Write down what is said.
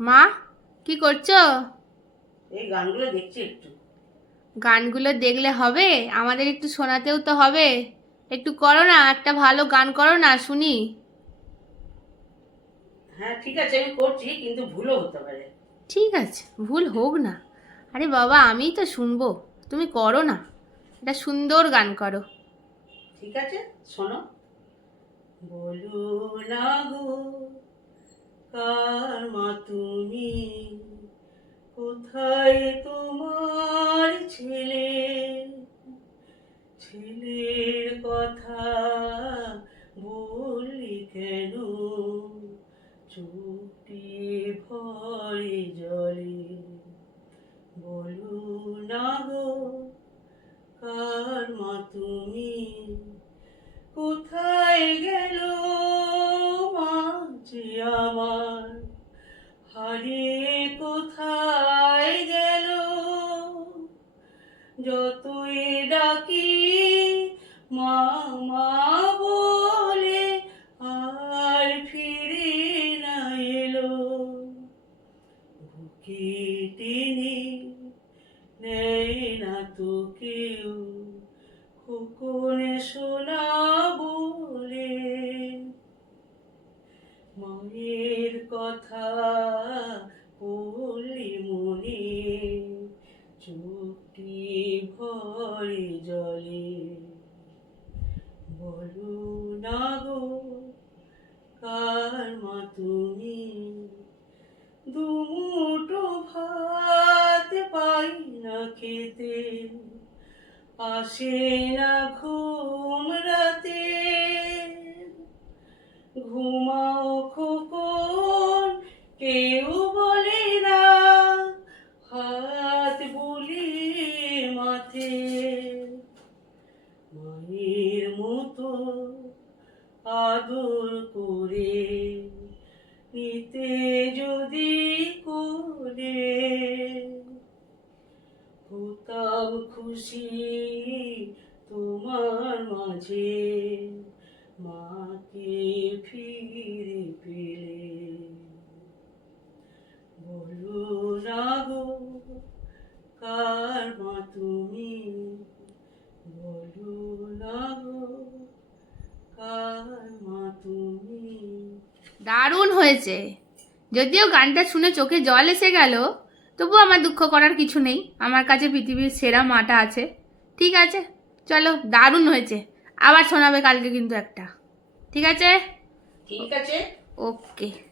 মা কি করছ? এই গানগুলো দেখছি একটু। গানগুলো দেখলে হবে আমাদের একটু শোনাতেও তো হবে। একটু করো না একটা ভালো গান করো না শুনি। হ্যাঁ ঠিক আছে আমি করছি কিন্তু ভুলও হতে পারে। ঠিক আছে ভুল হোক না। আরে বাবা আমিই তো শুনব তুমি করো না। একটা সুন্দর গান করো। ঠিক আছে শোনো। বলো না গো। কার মা তুমি? কোথায় তোমার ছেলে? ছেলের কথা বললি কেন? চুপটি ভরে জলে। বলো না গো, কার মা তুমি? হারিয়ে কোথায় গেল? যতই ডাকি, মা বলে আর ফিরে না এলো। বুকে টেনে নেয় না তো কেউ, খোকনে শোনা বলে। মায়ের কথা চুপটি ভরে জলে? বলো না গো, কার মা তুমি? দুমুটো ভাত পাই না খেতে। আসে না ঘুম রাতে আদর করে নিতে যদি করে হতাম খুশি তোমার মাঝে মাকে ফিরে পেলে। বলো না গো কার মা তুমি? বলো না দারুণ হয়েছে। যদিও গানটা শুনে চোখে জল এসে গেল তবু আমার দুঃখ করার কিছু নেই। আমার কাছে পৃথিবীর সেরা মাটা আছে। ঠিক আছে চলো দারুণ হয়েছে। আবার শোনাবে কালকে কিন্তু একটা। ঠিক আছে? ঠিক আছে। ওকে।